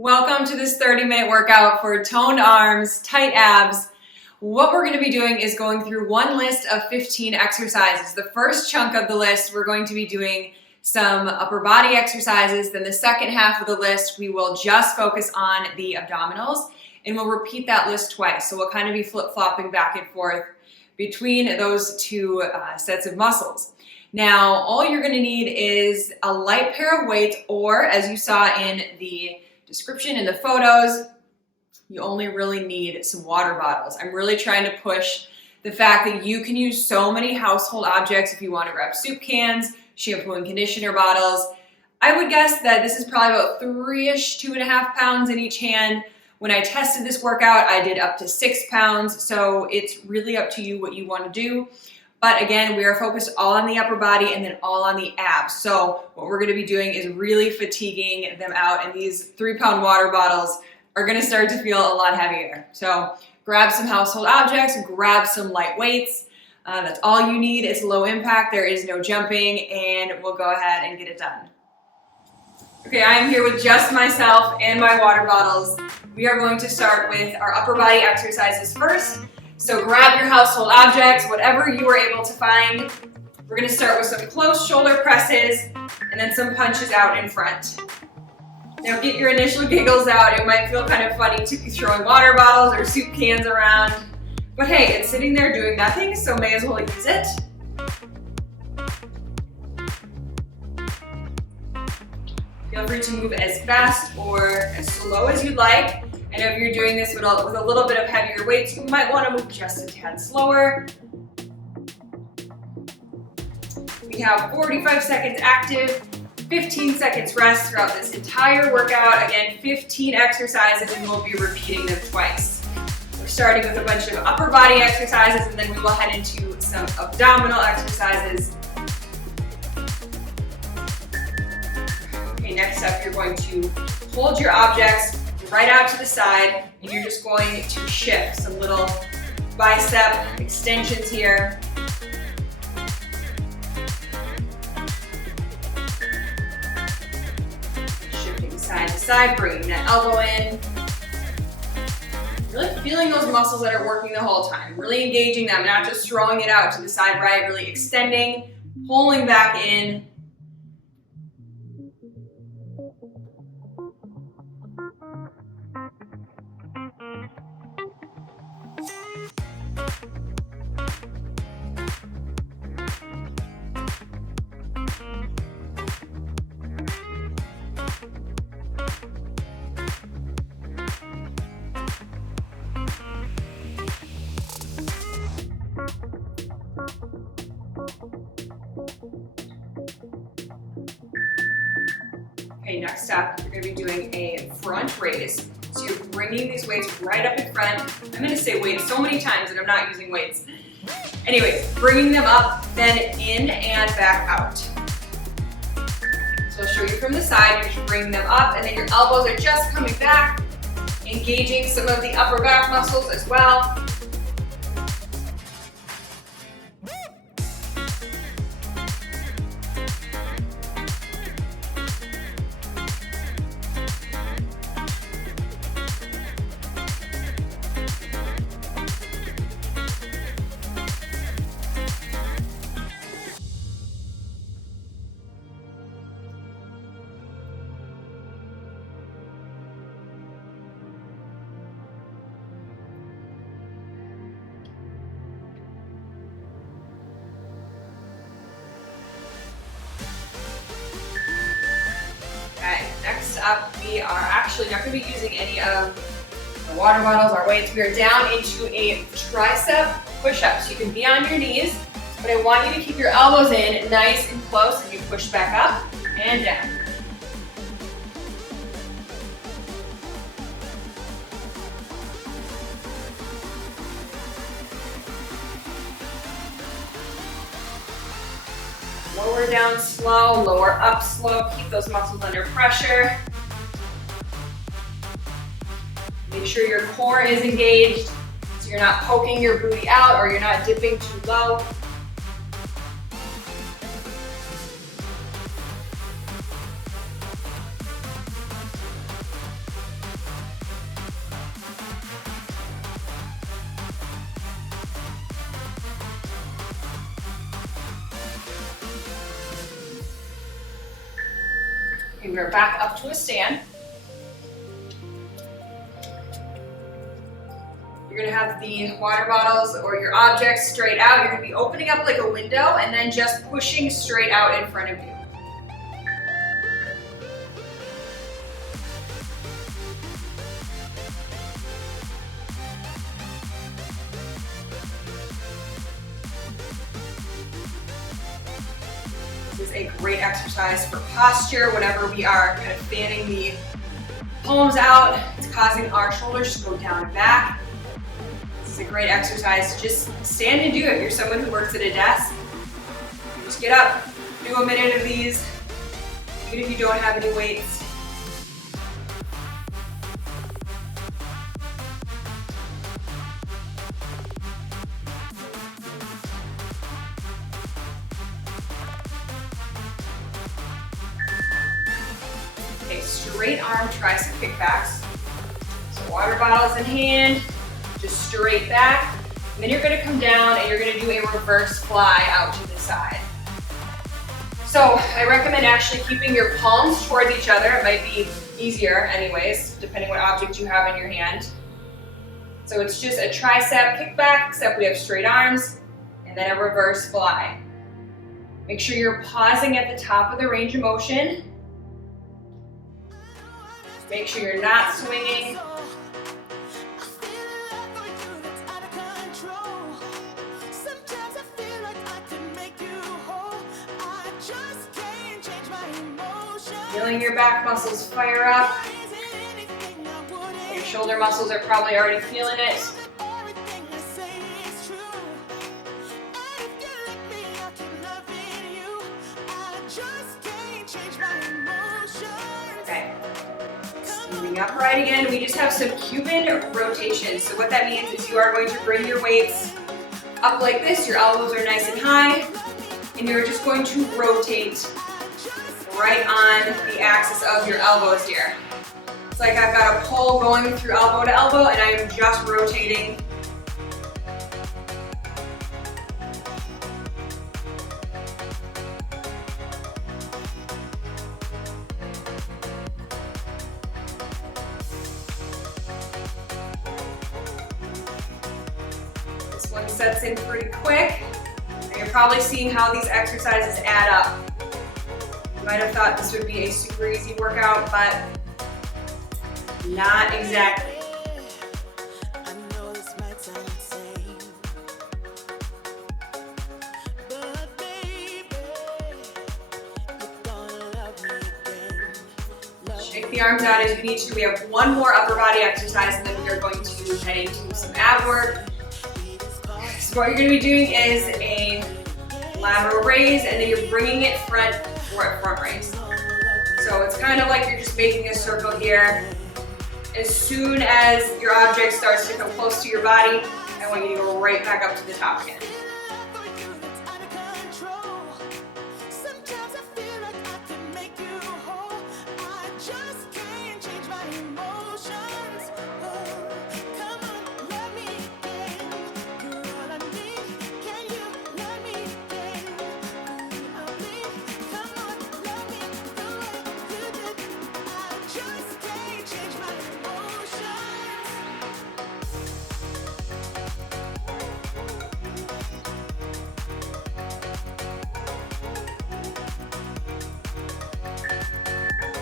Welcome to this 30-minute workout for toned arms, tight abs. What we're going to be doing is going through one list of 15 exercises. The first chunk of the list, we're going to be doing some upper body exercises. Then the second half of the list, we will just focus on the abdominals, and we'll repeat that list twice. So we'll kind of be flip-flopping back and forth between those two sets of muscles. Now, all you're going to need is a light pair of weights, or as you saw in the description in the photos, you only really need some water bottles. I'm really trying to push the fact that you can use so many household objects if you want to grab soup cans, shampoo and conditioner bottles. I would guess that this is probably about 3-ish, 2.5 pounds in each hand. When I tested this workout, I did up to 6 pounds, so it's really up to you what you want to do. But again, we are focused all on the upper body and then all on the abs. So what we're going to be doing is really fatiguing them out, and these 3-pound water bottles are going to start to feel a lot heavier. So grab some household objects, grab some light weights. That's all you need. It's low impact. There is no jumping, and we'll go ahead and get it done. Okay, I am here with just myself and my water bottles. We are going to start with our upper body exercises first. So grab your household objects, whatever you were able to find. We're going to start with some close shoulder presses and then some punches out in front. Now get your initial giggles out. It might feel kind of funny to be throwing water bottles or soup cans around, but hey, it's sitting there doing nothing, so may as well use it. Feel free to move as fast or as slow as you'd like. And if you're doing this with a little bit of heavier weights, you might want to move just a tad slower. We have 45 seconds active, 15 seconds rest throughout this entire workout. Again, 15 exercises, and we'll be repeating them twice. We're starting with a bunch of upper body exercises, and then we will head into some abdominal exercises. Okay, next up, you're going to hold your objects right out to the side, and you're just going to shift some little bicep extensions here. Shifting side to side, bringing that elbow in. Really feeling those muscles that are working the whole time, really engaging them, not just throwing it out to the side right, really extending, pulling back in. Okay, next up, you're going to be doing a front raise. So you're bringing these weights right up in front. I'm going to say weights so many times that I'm not using weights. Anyways, bringing them up, then in and back out. So I'll show you from the side. You're just bringing them up, and then your elbows are just coming back, engaging some of the upper back muscles as well. Next up, we are actually not going to be using any of the water bottles, our weights. We are down into a tricep push-up. So you can be on your knees, but I want you to keep your elbows in nice and close, and you push back up and down. Lower down slow, lower up slow. Keep those muscles under pressure. Make sure your core is engaged so you're not poking your booty out or you're not dipping too low. Okay, we are back up to a stand. You're gonna have the water bottles or your objects straight out. You're gonna be opening up like a window and then just pushing straight out in front of you. This is a great exercise for posture whenever we are kind of fanning the palms out. It's causing our shoulders to go down and back. This is a great exercise. Just stand and do it. If you're someone who works at a desk, you just get up, do a minute of these, even if you don't have any weights. Okay, straight arm tricep kickbacks. So water bottles in hand, just straight back. And then you're gonna come down and you're gonna do a reverse fly out to the side. So I recommend actually keeping your palms towards each other. It might be easier anyways, depending what object you have in your hand. So it's just a tricep kickback, except we have straight arms, and then a reverse fly. Make sure you're pausing at the top of the range of motion. Make sure you're not swinging. Feeling your back muscles fire up. Your shoulder muscles are probably already feeling it. Okay. Moving upright again, we just have some Cuban rotations. So what that means is you are going to bring your weights up like this. Your elbows are nice and high. And you're just going to rotate right on the axis of your elbows here. It's like I've got a pole going through elbow to elbow and I am just rotating. This one sets in pretty quick. And you're probably seeing how these exercises add up. You might have thought this would be a super easy workout, but not exactly. Shake the arms out as you need to. We have one more upper body exercise and then we are going to head into some ab work. So what you're going to be doing is a lateral raise and then you're bringing it front raise. So it's kind of like you're just making a circle here. As soon as your object starts to come close to your body, I want you to go right back up to the top again.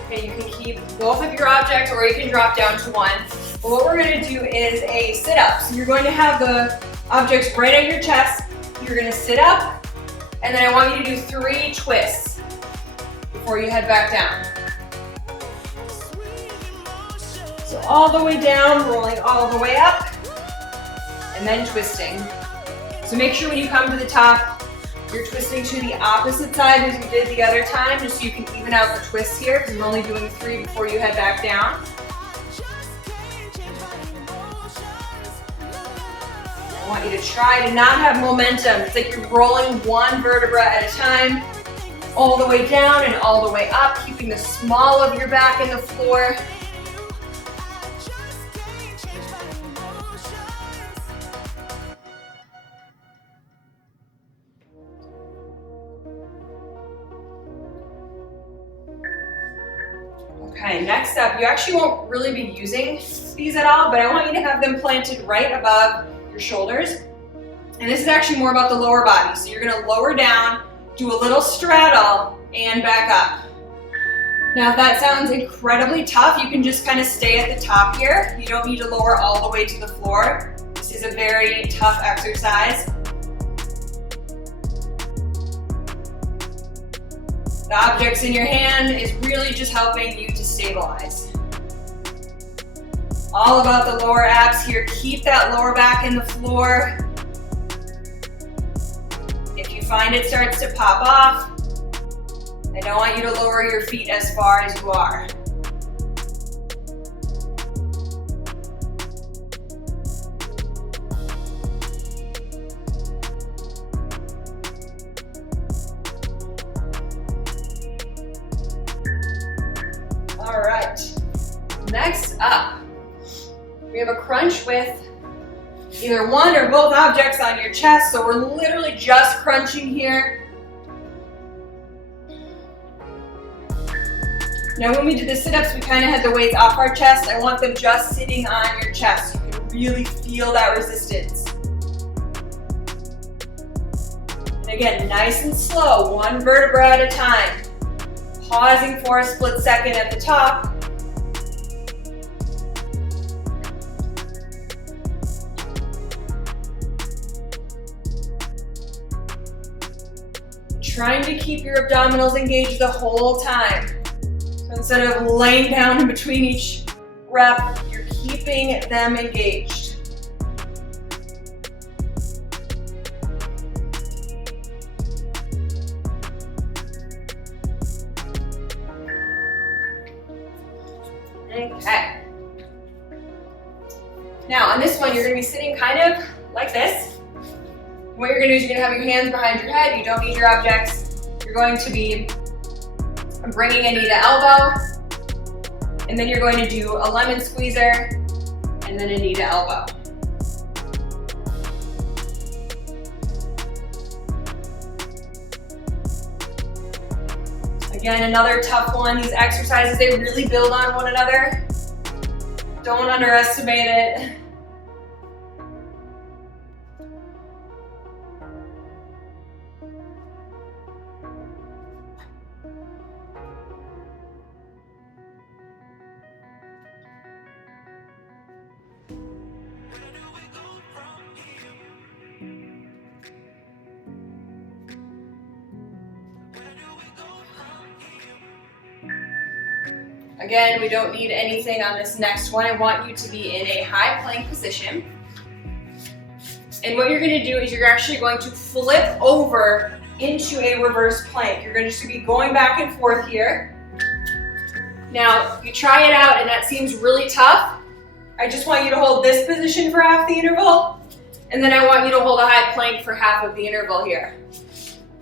Okay, you can keep both of your objects or you can drop down to one. But what we're going to do is a sit-up. So you're going to have the objects right at your chest. You're going to sit up, and then I want you to do 3 twists before you head back down. So all the way down, rolling all the way up, and then twisting. So make sure when you come to the top, you're twisting to the opposite side as you did the other time, just so you can even out the twists here, because we're only doing 3 before you head back down. I want you to try to not have momentum. It's like you're rolling one vertebra at a time, all the way down and all the way up, keeping the small of your back in the floor. Okay, next up, you actually won't really be using these at all, but I want you to have them planted right above your shoulders. And this is actually more about the lower body. So you're gonna lower down, do a little straddle, and back up. Now, if that sounds incredibly tough, you can just kind of stay at the top here. You don't need to lower all the way to the floor. This is a very tough exercise. The objects in your hand is really just helping you to stabilize. All about the lower abs here. Keep that lower back in the floor. If you find it starts to pop off, I don't want you to lower your feet as far as you are. All right, next up, we have a crunch with either one or both objects on your chest. So we're literally just crunching here. Now when we did the sit-ups, we kind of had the weights off our chest. I want them just sitting on your chest. You can really feel that resistance. And again, nice and slow, one vertebra at a time. Pausing for a split second at the top. Trying to keep your abdominals engaged the whole time. So instead of laying down in between each rep, you're keeping them engaged. Okay. Now on this one, you're going to be sitting kind of like this. What you're going to do is you're going to have your hands behind your head. You don't need your objects. You're going to be bringing a knee to elbow, and then you're going to do a lemon squeezer, and then a knee to elbow. Again, another tough one. These exercises, they really build on one another. Don't underestimate it. Again, we don't need anything on this next one. I want you to be in a high plank position. And what you're going to do is you're actually going to flip over into a reverse plank. You're going to just be going back and forth here. Now, you try it out and that seems really tough. I just want you to hold this position for half the interval. And then I want you to hold a high plank for half of the interval here.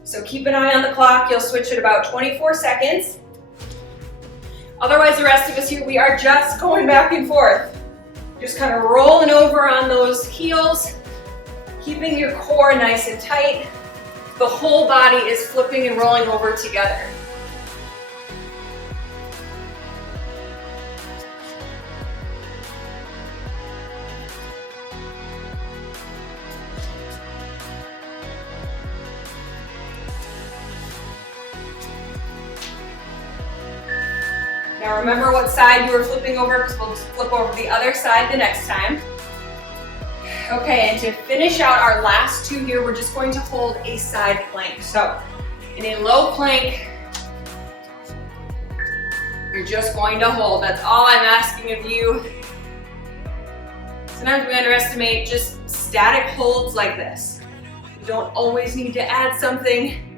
So keep an eye on the clock. You'll switch at about 24 seconds. Otherwise, the rest of us here, we are just going back and forth. Just kind of rolling over on those heels, keeping your core nice and tight. The whole body is flipping and rolling over together. Now remember what side you were flipping over, because we'll just flip over the other side the next time. Okay, and to finish out our last two here, we're just going to hold a side plank. So in a low plank, you're just going to hold. That's all I'm asking of you. Sometimes we underestimate just static holds like this. You don't always need to add something.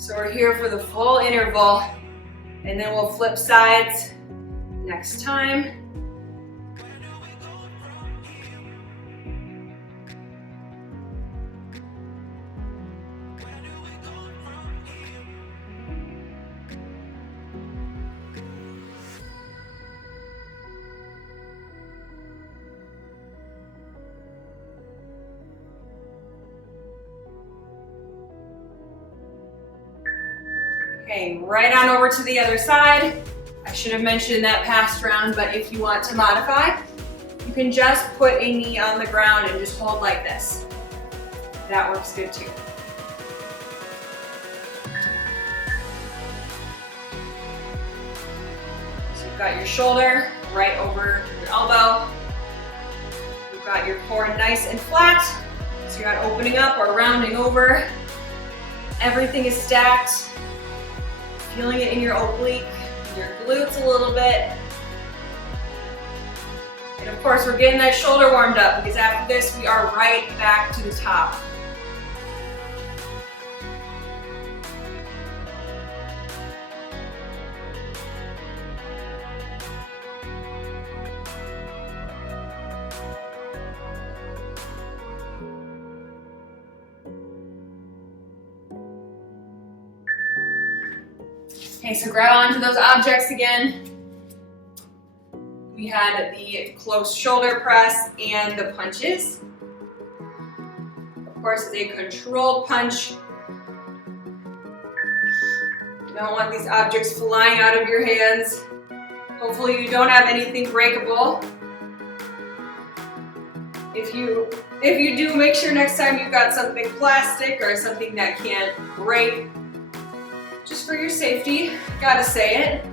So we're here for the full interval, and then we'll flip sides next time. Okay, right on over to the other side. I should have mentioned that past round, but if you want to modify, you can just put a knee on the ground and just hold like this. That works good too. So you've got your shoulder right over your elbow. You've got your core nice and flat. So you're not opening up or rounding over. Everything is stacked. Feeling it in your oblique, your glutes a little bit. And of course, we're getting that shoulder warmed up because after this, we are right back to the top. Okay, so grab onto those objects again. We had the close shoulder press and the punches. Of course, it's a controlled punch. You don't want these objects flying out of your hands. Hopefully you don't have anything breakable. If you do, make sure next time you've got something plastic or something that can't break. Just for your safety, gotta say it.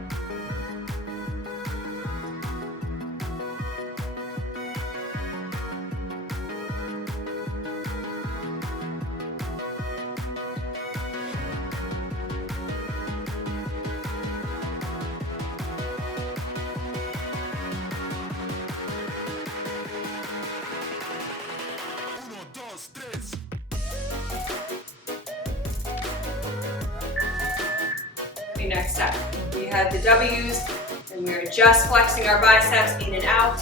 Okay, next up, we had the W's, and we're just flexing our biceps in and out.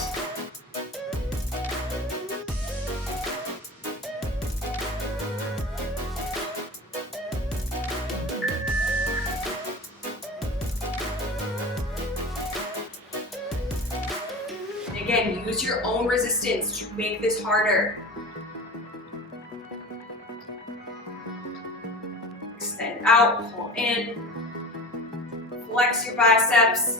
And again, use your own resistance to make this harder. Extend out, pull in. Flex your biceps.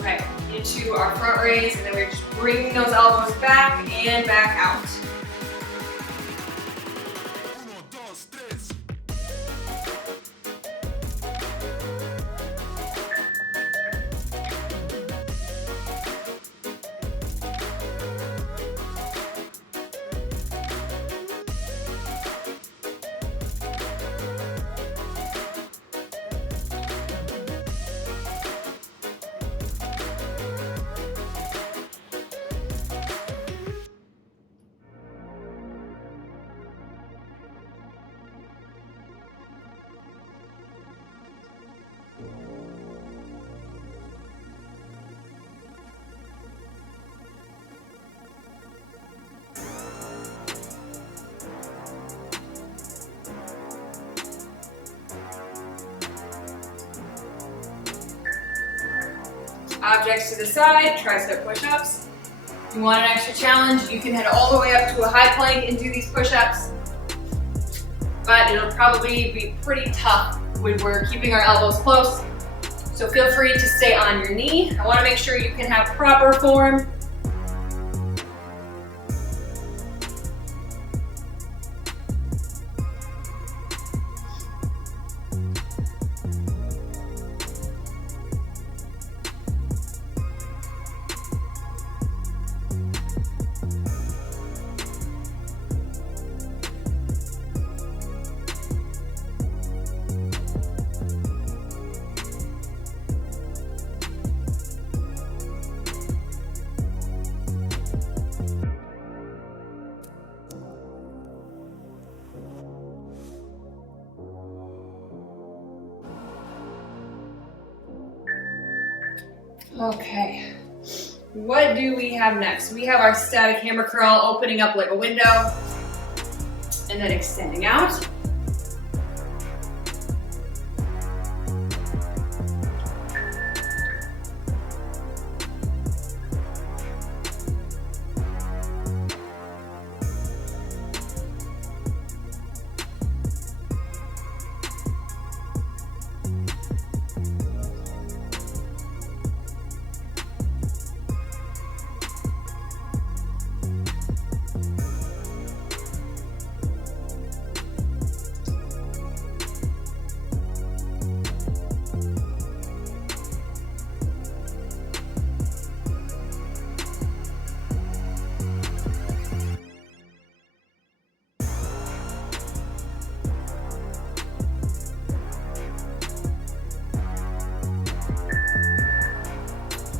Okay, into our front raise, and then we're just bringing those elbows back and back out. Objects to the side, tricep push-ups. If you want an extra challenge, you can head all the way up to a high plank and do these push-ups. But it'll probably be pretty tough when we're keeping our elbows close. So feel free to stay on your knee. I want to make sure you can have proper form. Okay, what do we have next? We have our static hammer curl, opening up like a window and then extending out.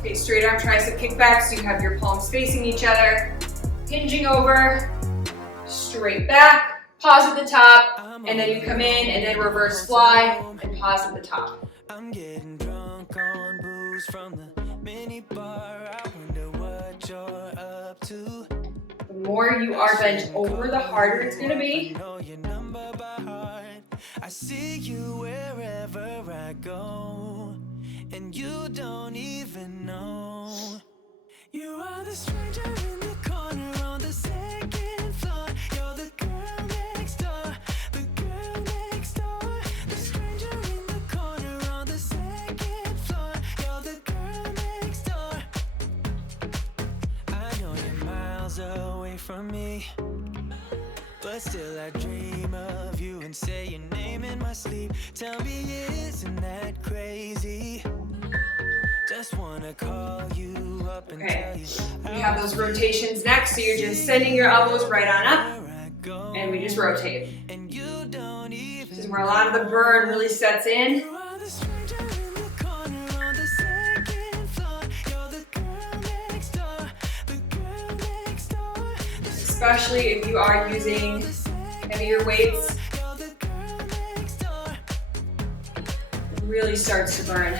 Okay, straight arm tricep kickbacks, so you have your palms facing each other, hinging over, straight back, pause at the top, and then you come in and then reverse fly and pause at the top. I'm getting drunk on booze from the mini bar. I wonder what you're up to. The more you are bent over, the harder it's gonna be. I see you wherever I go, and you don't even know. You are the stranger in the corner on the second floor. You're the girl next door, the girl next door. The stranger in the corner on the second floor. You're the girl next door. I know you're miles away from me, but still I dream of you and say your name in my sleep. Tell me, isn't that crazy? Just wanna call you up and tell you. We have those rotations next, so you're just sending your elbows right on up, and we just rotate. This is where a lot of the burn really sets in. Especially if you are using heavier weights, it really starts to burn.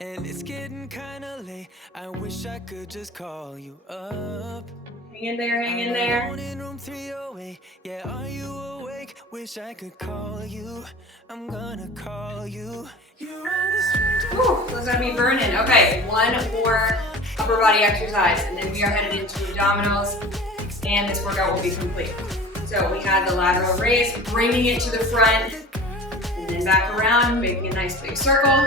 And it's getting kinda late. I wish I could just call you up. Hang in there, hang in there. In room 308. Yeah, are you awake? Wish I could call you. I'm gonna call you. Whew, those gotta be burning. Okay, one more upper body exercise, and then we are headed into abdominals, and this workout will be complete. So we had the lateral raise, bringing it to the front, and then back around, making a nice big circle.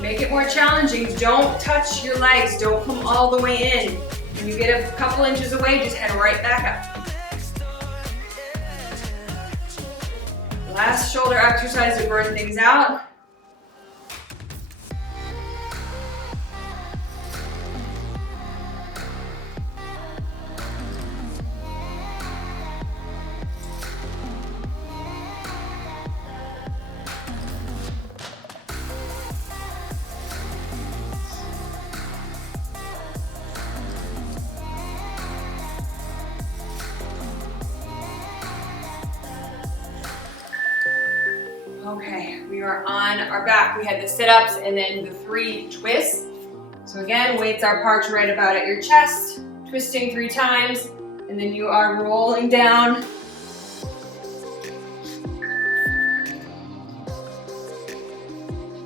Make it more challenging. Don't touch your legs. Don't come all the way in. When you get a couple inches away, just head right back up. Last shoulder exercise to burn things out. Okay, we are on our back. We had the sit-ups and then the 3 twists. So again, weights are parked right about at your chest, twisting 3 times, and then you are rolling down.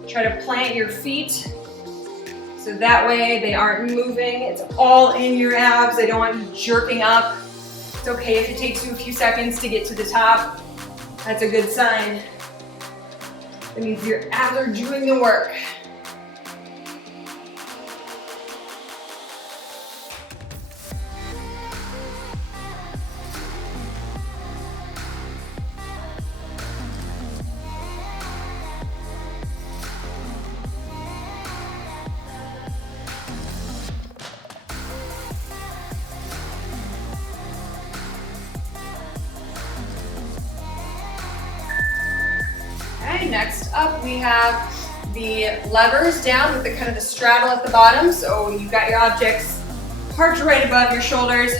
Try to plant your feet so that way they aren't moving. It's all in your abs. I don't want you jerking up. It's okay if it takes you a few seconds to get to the top. That's a good sign. That means your abs are doing the work. Okay, next up we have the levers down with the kind of the straddle at the bottom. So you got your objects parked right above your shoulders.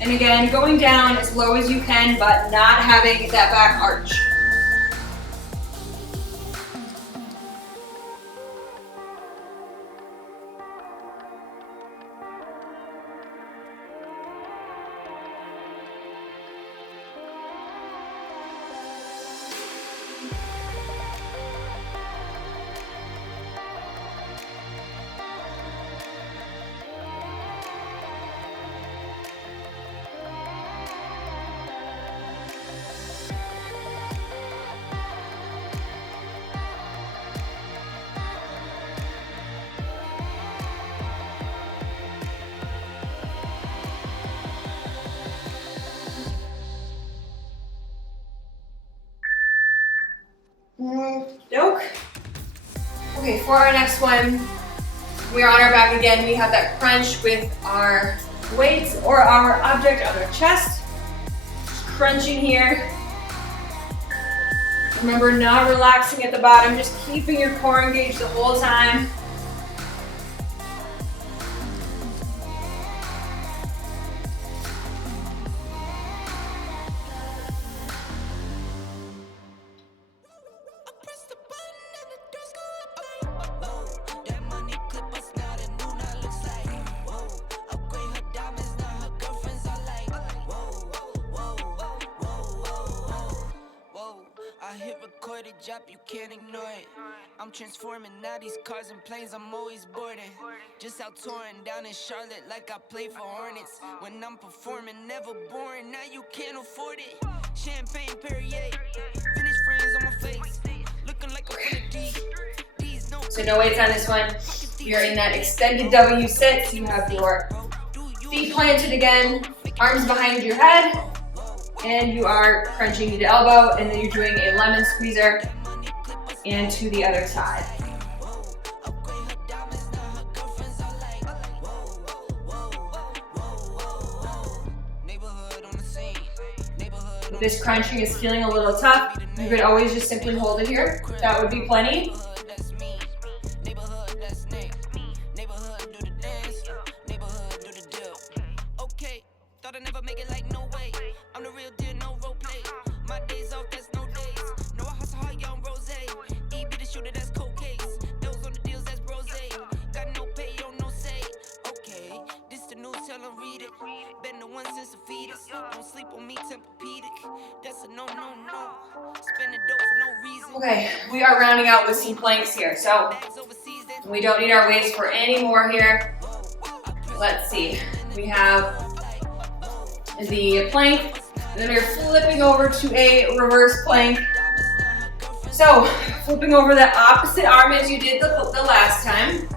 And again, going down as low as you can, but not having that back arch. Doke. Okay, for our next one, we are on our back again. We have that crunch with our weights or our object on our chest. Crunching here. Remember, not relaxing at the bottom, just keeping your core engaged the whole time. Job, you can't ignore it. I'm transforming now these cars and planes, I'm always boarding. Just out touring down in Charlotte like I play for Hornets. When I'm performing, never boring, now you can't afford it. Champagne Perrier, finish frames on my face, looking like a So no weights on this one. You're in that extended W sit. You have your feet planted again, arms behind your head, and you are crunching knee to elbow, and then you're doing a lemon squeezer and to the other side. If this crunching is feeling a little tough, you could always just simply hold it here. That would be plenty. Okay, we are rounding out with some planks here. So we don't need our weights for any more here. Let's see. We have the plank, and then we're flipping over to a reverse plank. So flipping over the opposite arm as you did the last time.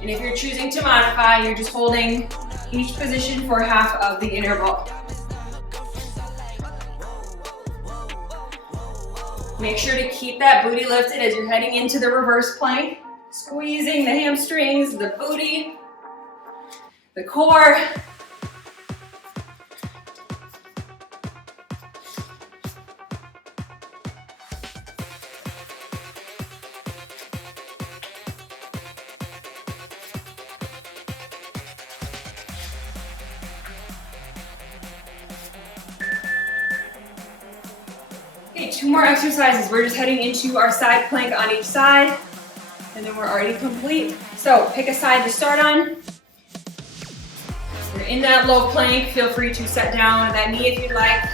And if you're choosing to modify, you're just holding each position for half of the interval. Make sure to keep that booty lifted as you're heading into the reverse plank. Squeezing the hamstrings, the booty, the core. Okay, 2 more exercises. We're just heading into our side plank on each side, and then we're already complete. So pick a side to start on. You're in that low plank. Feel free to set down on that knee if you'd like.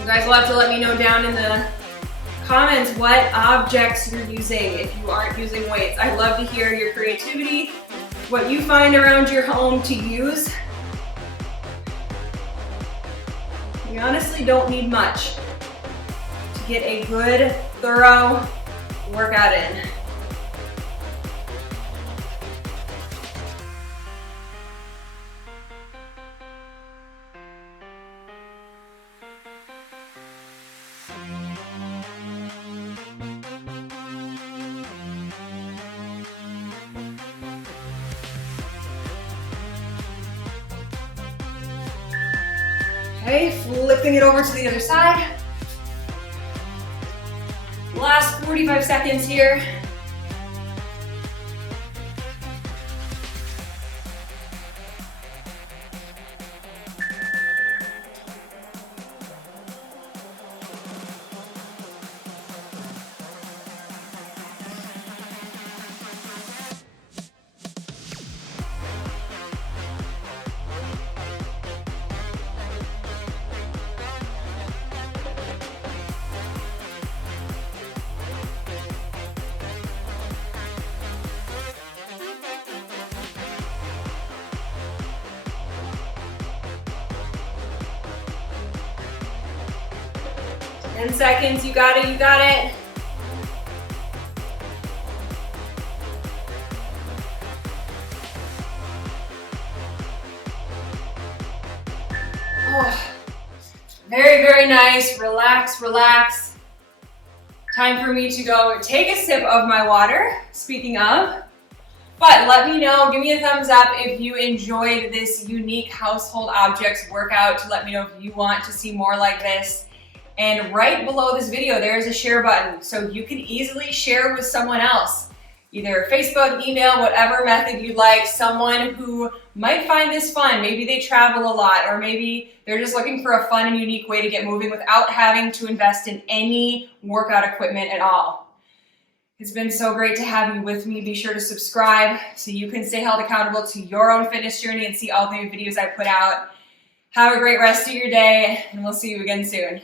You guys will have to let me know down in the comments what objects you're using if you aren't using weights. I'd love to hear your creativity, what you find around your home to use. You honestly don't need much to get a good, thorough workout in. Okay, flipping it over to the other side. Last 45 seconds here. Ten seconds, you got it, you got it. Oh, very, very nice. Relax, relax. Time for me to go take a sip of my water, speaking of. But let me know, give me a thumbs up if you enjoyed this unique household objects workout, to let me know if you want to see more like this. And right below this video, there's a share button, so you can easily share with someone else. Either Facebook, email, whatever method you like, someone who might find this fun. Maybe they travel a lot, or maybe they're just looking for a fun and unique way to get moving without having to invest in any workout equipment at all. It's been so great to have you with me. Be sure to subscribe so you can stay held accountable to your own fitness journey and see all the new videos I put out. Have a great rest of your day, and we'll see you again soon.